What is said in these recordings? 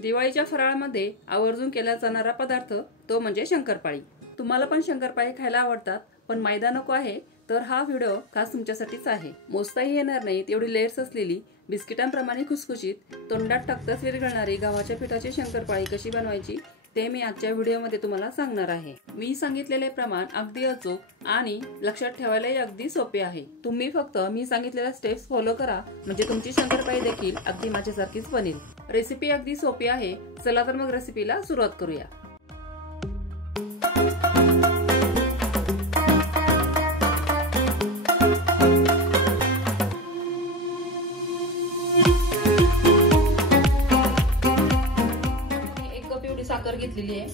दिवाळीच्या फराळामध्ये आवर्जून केला जाणारा पदार्थ तो म्हणजे शंकरपाळी। तुम्हाला पण शंकरपाळी खायला आवडतात पण मैदा नको आहे तर हा व्हिडिओ खास तुमच्यासाठीच आहे। मोजताही येणार नाही तेवढी लेयर्स असलेली बिस्किटांप्रमाणे खुसखुशीत तोंडात टाकताच विरघळणारी गव्हाच्या पिठाची शंकरपाळी कशी बनवायची ते मी आजच्या व्हिडिओमध्ये तुम्हाला सांगणार आहे। मी सांगितलेले प्रमाण अगदी अचूक आणि लक्षात ठेवायलाही अगदी सोपे आहे। तुम्ही फक्त मी सांगितलेल्या स्टेप्स फॉलो करा म्हणजे तुमची शंकरपाळी देखील अगदी माझ्यासारखीच बनेल। रेसिपी अगदी सोपी आहे। चला तर मग रेसिपीला सुरुवात करूया। साखर घेतलेली आहे।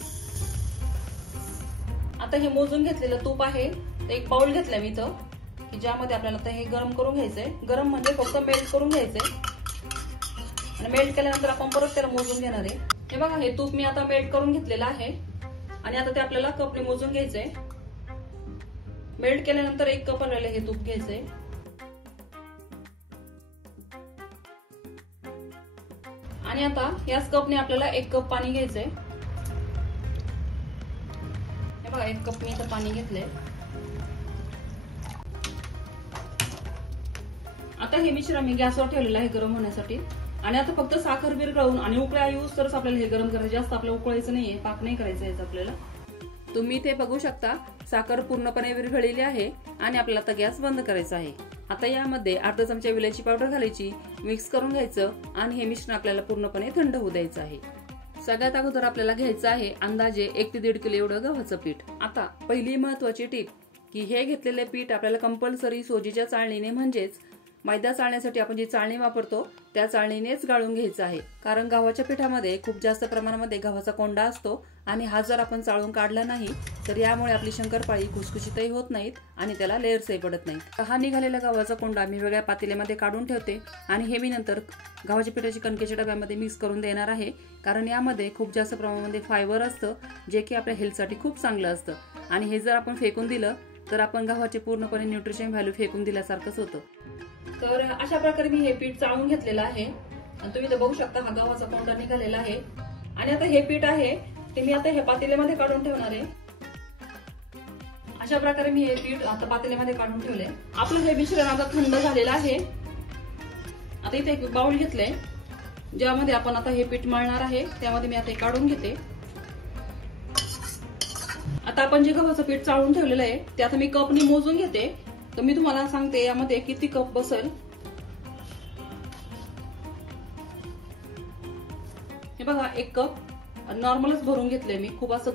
आता हे मोजून घेतलेलं तूप आहे एक बाउल घेतलाय मी इथं की ज्यामध्ये आपल्याला आता हे गरम करून घ्यायचंय। गरम म्हणजे फक्त मेल्ट करून घ्यायचंय आणि मेल्ट केल्यानंतर आपण परत त्याला मोजून घेणार आहे। हे बघा हे तूप मी आता मेल्ट करून घेतलेलं आहे आणि आता ते आपल्याला कपने मोजून घ्यायचंय। मेल्ट केल्यानंतर 1 कप आलेलं हे तूप घ्यायचंय आणि आता याच कपने आपल्याला 1 कप पाणी घ्यायचंय। हे बघा 1 कप मी इथं पाणी घेतलंय। आता हे मिश्रण मी गॅसवर ठेवलेलं आहे गरम होण्यासाठी आणि आता फक्त साखर विरघळून आणि उकळ्या येऊस तरच आपल्याला हे गरम करायचं। जास्त आपल्याला उकळायचं नाहीये, पाक नाही करायचा याचा आपल्याला। तुम्ही ते बघू शकता साखर पूर्णपणे विरघळलेली आहे आणि आपल्याला आता गॅस बंद करायचा आहे। आता यामध्ये अर्धा चमचा विलायची पावडर घालायची, मिक्स करून घ्यायचं आणि हे मिश्रण आपल्याला पूर्णपणे थंड होऊ द्यायचं आहे। सगळ्यात अगोदर आपल्याला घ्यायचं आहे अंदाजे 1 ते 1.5 किलो एवढं गव्हाचं पीठ। आता पहिली महत्त्वाची टिप की हे घेतलेले पीठ आपल्याला कंपल्सरी सोजीच्या चाळणीने म्हणजेच मैदा चाळण्यासाठी आपण जी चाळणी वापरतो त्या चाळणीनेच गाळून घ्यायचं आहे। कारण गव्हाच्या पिठामध्ये खूप जास्त प्रमाणामध्ये गव्हाचा कोंडा असतो आणि हा जर आपण चाळून काढला नाही तर यामुळे आपली शंकरपाळी खुसखुशीतही होत नाहीत आणि त्याला लेयर्सही पडत नाहीत। हा निघालेला गव्हाचा कोंडा मी वेगळ्या पातेल्यामध्ये काढून ठेवते आणि हे मी नंतर गव्हाच्या पिठाची कणकेच्या डब्यामध्ये मिक्स करून देणार आहे। कारण यामध्ये खूप जास्त प्रमाणामध्ये फायबर असतं जे की आपल्या हेल्थसाठी खूप चांगलं असतं आणि हे जर आपण फेकून दिलं तर आपण गव्हाचे पूर्णपणे न्यूट्रिशन व्हॅल्यू फेकून दिल्यासारखंच होतं। तर अशा प्रकारे मी हे पीठ चाळून घेतलेलं आहे आणि तुम्ही तर बघू शकता हा गव्हाचा कोंडा निघालेला आहे आणि आता हे पीठ आहे ते मी आता हे पातेल्यामध्ये काढून ठेवणार आहे। अशा प्रकारे मी हे पीठ आता पातेल्यामध्ये काढून ठेवले। आपलं हे मिश्रण आता थंड झालेलं आहे। आता इथे एक बाउल घेतलंय ज्यामध्ये आपण आता हे पीठ मळणार आहे त्यामध्ये मी आता हे काढून घेते। आता आपण जे गव्हाचं पीठ चाळून ठेवलेलं आहे ते आता मी कपने मोजून घेते। तर मी तुम्हाला सांगते यामध्ये किती कप बसेल। हे बघा 1 कप नॉर्मलच भरून घेतलंय मी, खूप असं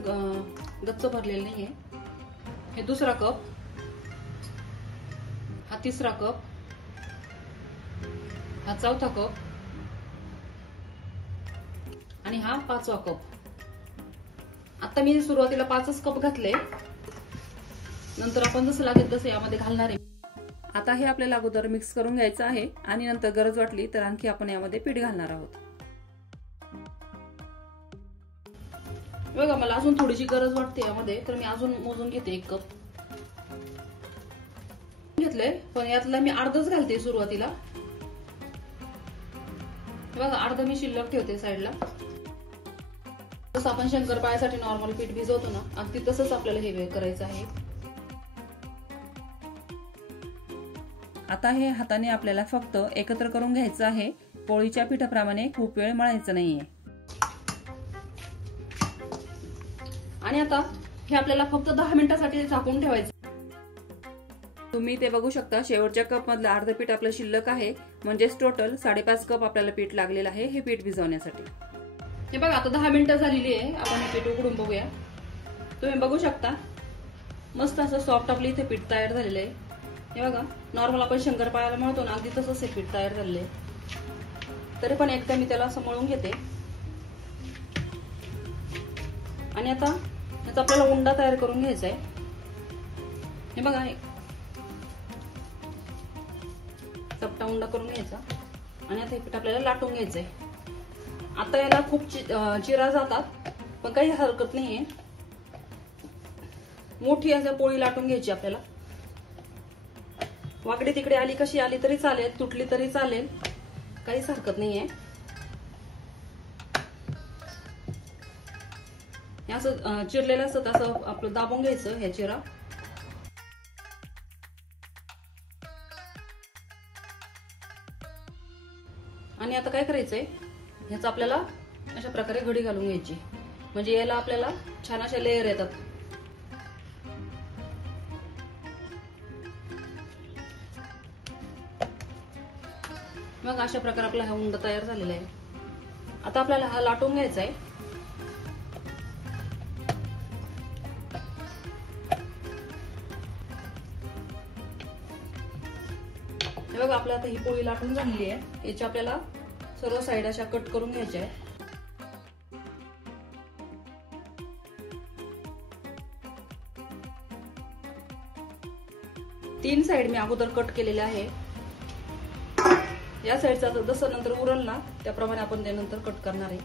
गच्च भरलेलं नाहीये। हे दुसरा कप, हा तिसरा कप, हा चौथा कप आणि हा 5वा कप। आता मी सुरुवातीला 5च कप घातले, नंतर आपण जसं लागेल तसं यामध्ये घालणार आहे। आता हे आपल्याला अगोदर मिक्स करून घ्यायचं आहे आणि नंतर गरज वाटली तर आणखी आपण यामध्ये पीठ घालणार आहोत। बघा मला अजून थोडीशी गरज वाटते यामध्ये तर मी अजून मोजून घेते 1 कप घेतलंय पण यातला मी अर्धच घालते सुरुवातीला। बघा अर्ध मी शिल्लक ठेवते साईडला। जसं आपण शंकरपाळ्यासाठी नॉर्मल पीठ भिजवतो ना अगदी तसंच आपल्याला हे करायचं आहे। आता हे हाताने आपल्याला फक्त एकत्र करून घ्यायचं आहे, पोळीच्या पिठाप्रमाणे खूप वेळ मळायचं नाहीये। आणि आता हे आपल्याला फक्त 10 मिनिटांसाठी झाकून ठेवायचं। तुम्ही ते बघू शकता शेवटच्या कप मधलं अर्ध पीठ आपलं शिल्लक आहे म्हणजेच टोटल 5.5 कप आपल्याला पीठ लागलेलं आहे हे पीठ भिजवण्यासाठी। हे बघा आता 10 मिनिटं झालेली आहे, आपण हे पीठ उघडून बघूया। तुम्ही बघू शकता मस्त असं सॉफ्ट आपलं इथे पीठ तयार झालेलं आहे। हे बघा नॉर्मल आपण शंकरपाळ्याला मळतो ना अगदी तसंच हे पीठ तयार झालेलं आहे। तरी पण एकदा मी त्याला असं मळून घेते आणि आता याचा आपल्याला उंडा तयार करून घ्यायचा आहे। हे बघा चपटा उंडा करून घ्यायचा आणि आता हे पीठ आपल्याला लाटून घ्यायचंय। आता याला खूप चिरा जातात पण काही हरकत नाहीये, मोठी असं पोळी लाटून घ्यायची आपल्याला। वाकडी तिकडे आली कशी आली तरी चालेल, तुटली तरी चालेल, काहीच हरकत नाहीये। हे असं चिरलेलं असतं असं आपलं दाबून घ्यायचं ह्या चिरा. आणि आता काय करायचंय, ह्याचा आपल्याला अशा प्रकारे घडी घालून घ्यायची, म्हणजे याला आपल्याला छान अशा लेयर येतात. मग अशा प्रकारे आपला हा उंडा तयार झालेला आहे. आता आपल्याला हा लाटून घ्यायचा आहे. हे बघा आपल्याला आता ही पोळी लाटून झालेली आहे. याची आपल्याला सर्व साइड अशा कट करून घ्यायच्या आहे. तीन साइड मी अगोदर कट केलेले आहे. या साइडचा जसं नंतर उरल ना त्याप्रमाणे आपण त्यानंतर कट करणार आहे.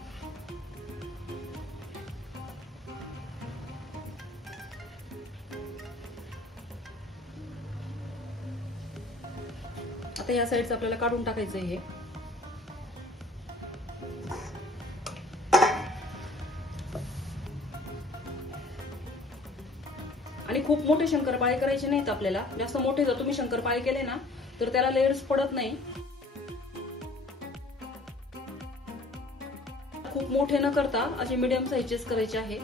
आता या साइडचं आपल्याला काढून टाकायचं आहे. आणि खूप मोठे शंकरपाळे करायचे नाहीत आपल्याला. जास्त मोठे जर तुम्ही शंकरपाळे केले ना तर त्याला लेयर्स पडत नाही. खूप मोठे न करता असे मीडियम साइजचेच करायचे आहे.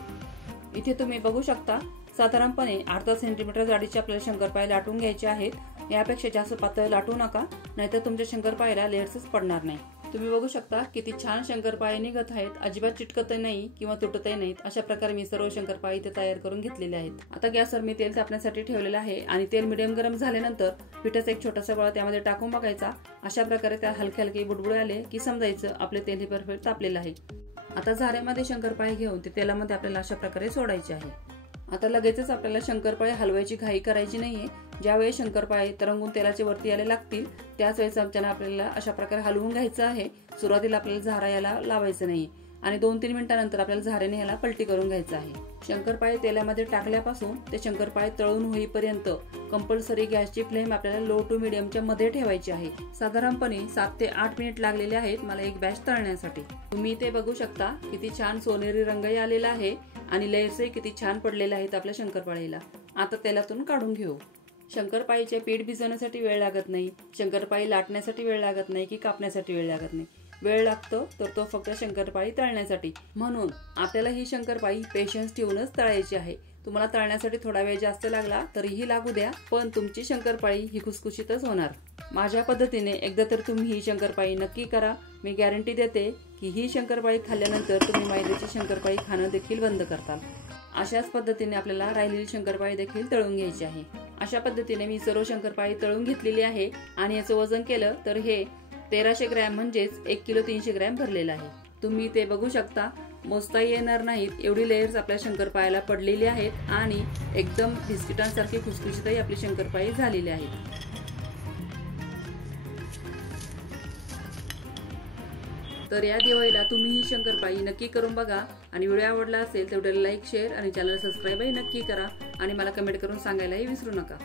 इथे तुम्ही बघू शकता साधारणपणे अर्धा सेंटीमीटर जाडीचे आपल्याला शंकरपाळे लाटून घ्यायचे आहेत. यापेक्षा जास्त पातळ लाटू नका, नाहीतर तुमच्या शंकरपाळ्याला लेयर्सच पडणार नाही. तुम्ही बघू शकता किती छान शंकरपाळे निघत आहेत. अजिबात चिटकतही नाही किंवा तुटतही नाहीत. अशा प्रकारे मी सर्व शंकरपाळे इथे तयार करून घेतलेले आहेत. आता गॅसवर मी तेल तापण्यासाठी ठेवलेलं आहे आणि तेल मीडियम गरम झाल्यानंतर पिठाचा एक छोटासा गोळा त्यामध्ये टाकून बघायचा. अशा प्रकारे त्या हलके हलके बुडबुडे आले की समजायचं आपले तेल हे परफेक्ट तापलेलं आहे. आता झाऱ्यामध्ये शंकरपाळे घेऊन ते तेलामध्ये आपल्याला अशा प्रकारे सोडायचे आहे. आता लगेचच आपल्याला शंकरपाळे हलवायची घाई करायची नाहीये. ज्यावेळी शंकरपाळे तरंगून तेलाच्या वरती यायला लागतील त्याच वेळेस आपल्याला अशा प्रकारे हलवून घ्यायचं आहे. सुरुवातीला आपल्याला झारा याला लावायचं नाहीये आणि 2-3 मिनिटांनंतर आपल्याला झाऱ्याने याला पलटी करून घ्यायचं आहे. शंकरपाळे तेलामध्ये टाकल्यापासून ते शंकरपाळे तळून होईपर्यंत कंपल्सरी गॅसची फ्लेम आपल्याला लो टू मीडियमच्या मध्ये ठेवायची आहे. साधारणपणे 7 ते 8 मिनिट लागलेले आहेत मला एक बॅच तळण्यासाठी. तुम्ही ते बघू शकता किती छान सोनेरी रंगही आलेला आहे आणि लेयर्सही किती छान पडलेले आहेत आपल्या शंकरपाळीला. आता तेलातून काढून घेऊ. शंकरपाळीचे पीठ भिजवण्यासाठी वेळ लागत नाही, शंकरपाळी लाटण्यासाठी वेळ लागत नाही की कापण्यासाठी वेळ लागत नाही. वेळ लागतो तर तो फक्त शंकरपाळी तळण्यासाठी. म्हणून आपल्याला ही शंकरपाळी पेशन्स ठेवूनच तळायची आहे. तुम्हाला तळण्यासाठी थोडा वेळ जास्त लागला तरीही लागू द्या, पण तुमची शंकरपाळी ही खुसखुशीतच होणार. माझ्या पद्धतीने एकदा तर तुम्ही ही शंकरपाळी नक्की करा. मी गॅरंटी देते की ही शंकरपाळी खाल्ल्यानंतर तुम्ही मैद्याची शंकरपाळी खाणं देखील बंद करताल. अशाच पद्धतीने आपल्याला राहिलेली शंकरपाळी देखील तळून घ्यायची आहे. अशा पद्धतीने मी सर्व शंकरपाळी तळून घेतलेली आहे आणि याचं वजन केलं तर हे 1300 ग्रॅम म्हणजेच 1 किलो 300 ग्रॅम भरलेलं आहे. तुम्ही ते बघू शकता, मोजताही येणार नाहीत एवढी लेयर्स आपल्या शंकरपाळ्याला पडलेली आहेत आणि एकदम बिस्किटांसारखी खुसखुशीतही आपली शंकरपाळी झालेली आहे. तर या दिवाळीला तुम्ही ही शंकरपाळी नक्की करून बघा आणि व्हिडिओ आवडला असेल तर व्हिडिओला लाईक, शेअर आणि चॅनल सबस्क्राईबही नक्की करा आणि मला कमेंट करून सांगायलाही विसरू नका.